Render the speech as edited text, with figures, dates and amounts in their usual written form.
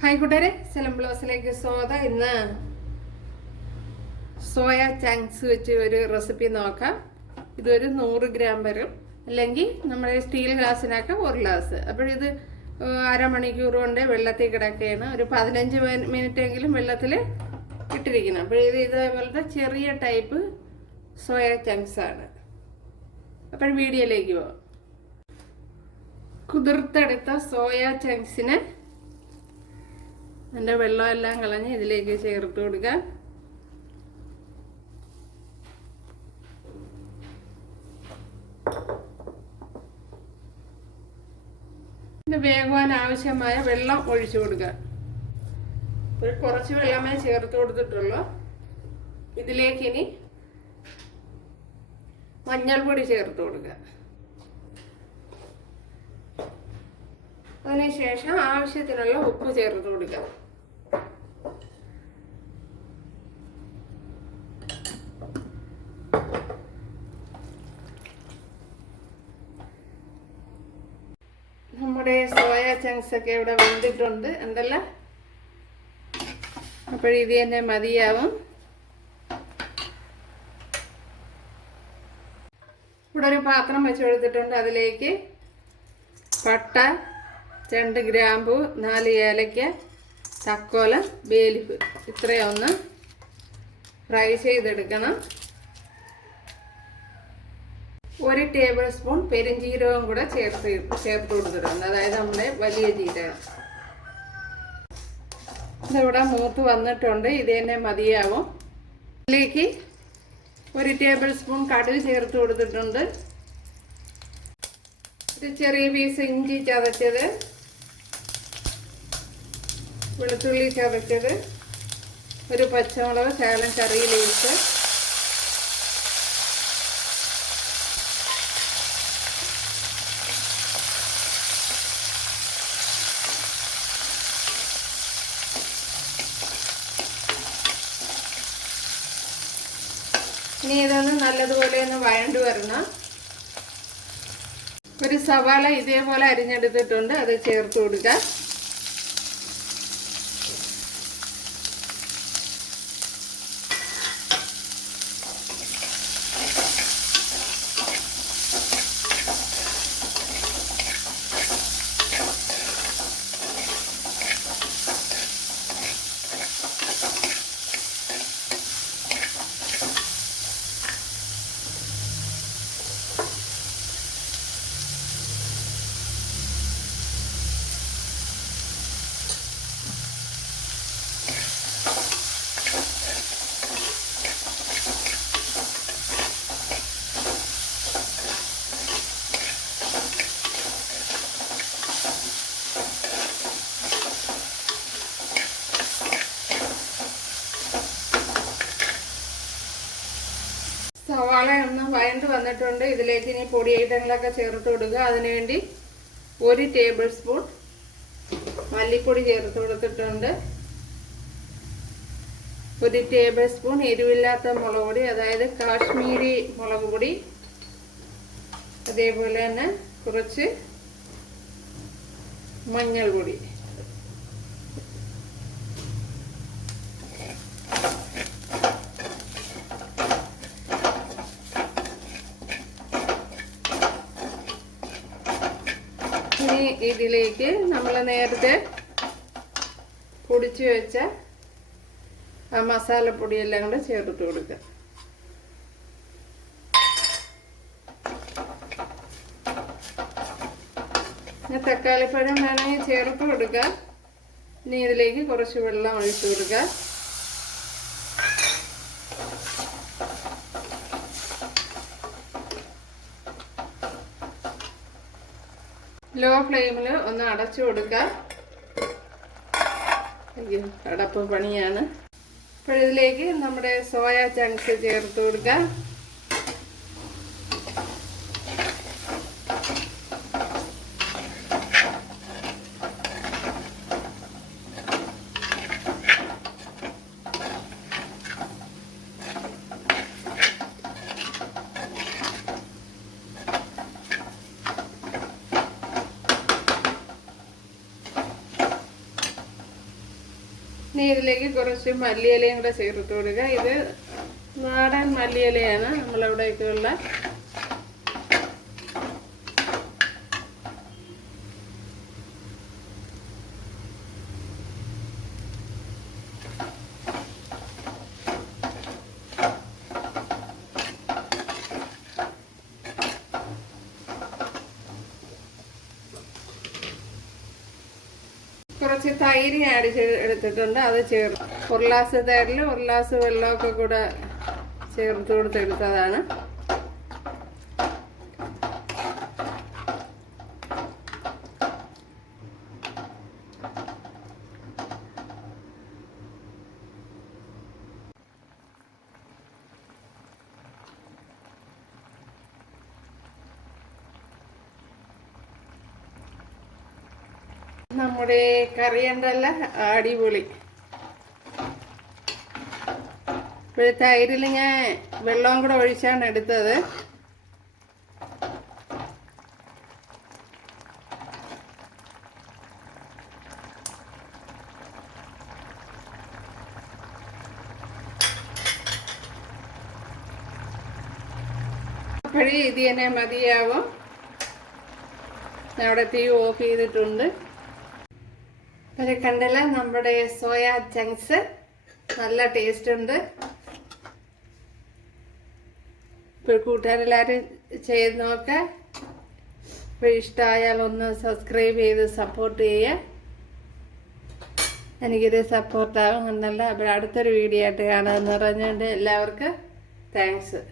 Hi കൂട്ടുകാരെ, സെലം ബ്ലോസിലേക്ക് സ്വാഗതം. ഇന്ന് സോയ ചങ്ക്സ് വെച്ച് ഒരു റെസിപ്പി നോക്കാം. ഇതൊരു 100 ഗ്രാം വരും, അല്ലെങ്കിൽ നമ്മുടെ സ്റ്റീൽ ഗ്ലാസ്സിനൊക്കെ 1 ഗ്ലാസ്. അപ്പോഴിത് അരമണിക്കൂർ കൊണ്ട് വെള്ളത്തിൽ കിടക്കുകയാണ്. ഒരു 15 മിനിറ്റ് എങ്കിലും വെള്ളത്തിൽ ഇട്ടിരിക്കണം. അപ്പോഴിത് ഇതേപോലത്തെ ചെറിയ ടൈപ്പ് സോയ ചങ്ക്സ് ആണ്. അപ്പോൾ വീഡിയോയിലേക്ക് പോവാം. കുതിർത്തെടുത്ത സോയ ചങ്ക്സിനെ അതിൻ്റെ വെള്ളമെല്ലാം കളഞ്ഞ് ഇതിലേക്ക് ചേർത്ത് കൊടുക്കാം. ഇത് വേകുവാൻ ആവശ്യമായ വെള്ളം ഒഴിച്ചു കൊടുക്കുക. ഒരു കുറച്ച് വെള്ളമേ ചേർത്ത് കൊടുത്തിട്ടുള്ളൂ. ഇതിലേക്ക് ഇനി മഞ്ഞൾപ്പൊടി ചേർത്ത് കൊടുക്കുക. അതിനുശേഷം ആവശ്യത്തിനുള്ള ഉപ്പ് ചേർത്ത് കൊടുക്കുക. നമ്മുടെ സോയ ചങ്ക്സ് ഒക്കെ ഇവിടെ വെന്തിട്ടുണ്ട് ഉണ്ടല്ലോ. അപ്പോഴിത് തന്നെ മതിയാവും. ഇവിടെ ഒരു പാത്രം വെച്ച് കൊടുത്തിട്ടുണ്ട്. അതിലേക്ക് പട്ട, 2 ഗ്രാമ്പു, 4 ഏലക്ക, തക്കോലം, ബേലീഫ് ഇത്രയൊന്ന് ഫ്രൈ ചെയ്തെടുക്കണം. 1 ടേബിൾ സ്പൂൺ പെരിഞ്ജീരകം കൂടെ ചേർത്ത് കൊടുത്തിട്ടുണ്ട്, അതായത് നമ്മുടെ വലിയ ജീരകം. ഇതിവിടെ മൂത്ത് വന്നിട്ടുണ്ട്. ഇത് തന്നെ മതിയാവും. ഇതിലേക്ക് 1 ടേബിൾ സ്പൂൺ കടുക് ചേർത്ത് കൊടുത്തിട്ടുണ്ട്. ഒരു ചെറിയ പീസ് ഇഞ്ചി ചതച്ചത്, വെളുത്തുള്ളി ചതച്ചത്, ഒരു പച്ചമുളക് ശകലം കറിയിലിട്ട്, ഇനി ഇതൊന്ന് നല്ലതുപോലെ ഒന്ന് വഴണ്ടു വരണം. ഒരു സവാള ഇതേപോലെ അരിഞ്ഞെടുത്തിട്ടുണ്ട്, അത് ചേർത്ത് കൊടുക്കുക. സവാള ഒന്ന് വഴണ്ട് വന്നിട്ടുണ്ട്. ഇതിലേക്ക് ഇനി പൊടി ഐറ്റങ്ങളൊക്കെ ചേർത്ത് കൊടുക്കുക. അതിനുവേണ്ടി 1 ടേബിൾ സ്പൂൺ മല്ലിപ്പൊടി ചേർത്ത് കൊടുത്തിട്ടുണ്ട്. 1 ടേബിൾ സ്പൂൺ എരിവില്ലാത്ത മുളക് പൊടി, അതായത് കാശ്മീരി മുളക് പൊടി. അതേപോലെ തന്നെ കുറച്ച് മഞ്ഞൾ പൊടി. ഇനി ഇതിലേക്ക് നമ്മൾ നേരത്തെ പൊടിച്ചു വെച്ച ആ മസാലപ്പൊടിയെല്ലാം കൂടെ ചേർത്ത് കൊടുക്കുക. തക്കാളിപ്പഴം വേണമെങ്കിൽ ചേർത്ത് കൊടുക്കുക. ഇനി ഇതിലേക്ക് കുറച്ച് വെള്ളം ഒഴിച്ചു കൊടുക്കുക. ലോ ഫ്ലെയിമിൽ ഒന്ന് അടച്ചു കൊടുക്കുക. അടപ്പ് പണിയാണ്. അപ്പോൾ ഇതിലേക്ക് നമ്മുടെ സോയ ചങ്ക്സ് ചേർത്ത് കൊടുക്കുക. ഇനി ഇതിലേക്ക് കുറച്ച് മല്ലിയിലയും കൂടെ ചേർത്ത് കൊടുക്കുക. ഇത് നാടൻ മല്ലിയിലയാണ് നമ്മളിവിടെയൊക്കെയുള്ള. കുറച്ച് തൈര് ആഡ് എടുത്തിട്ടുണ്ട്, അത് ചേർത്ത് 1 ഗ്ലാസ് തൈരിൽ 1 ഗ്ലാസ് വെള്ളമൊക്കെ കൂടെ ചേർത്ത് കൊടുത്തെടുത്തതാണ്. നമ്മുടെ കറി ഉണ്ടല്ല അടിപൊളി. ഇപ്പോൾ തൈരിൽ ഞാൻ വെള്ളവും കൂടെ ഒഴിച്ചാണ് എടുത്തത്. അപ്പോഴേ ഇത് തന്നെ മതിയാവും. അവിടെ തീ ഓഫ് ചെയ്തിട്ടുണ്ട്. അപ്പോൾ കണ്ടല്ല നമ്മുടെ സോയ ചങ്ക്സ് നല്ല ടേസ്റ്റ് ഉണ്ട്. ഇപ്പോൾ കൂട്ടുകാരെല്ലാവരും ചെയ്ത് നോക്കാം. ഇപ്പോൾ ഇഷ്ടമായാൽ ഒന്ന് സബ്സ്ക്രൈബ് ചെയ്ത് സപ്പോർട്ട് ചെയ്യുക. എനിക്കിത് സപ്പോർട്ടാകും എന്നല്ല. അപ്പോൾ അടുത്തൊരു വീഡിയോ ആയിട്ട് കാണാമെന്ന് പറഞ്ഞുകൊണ്ട് എല്ലാവർക്കും താങ്ക്സ്.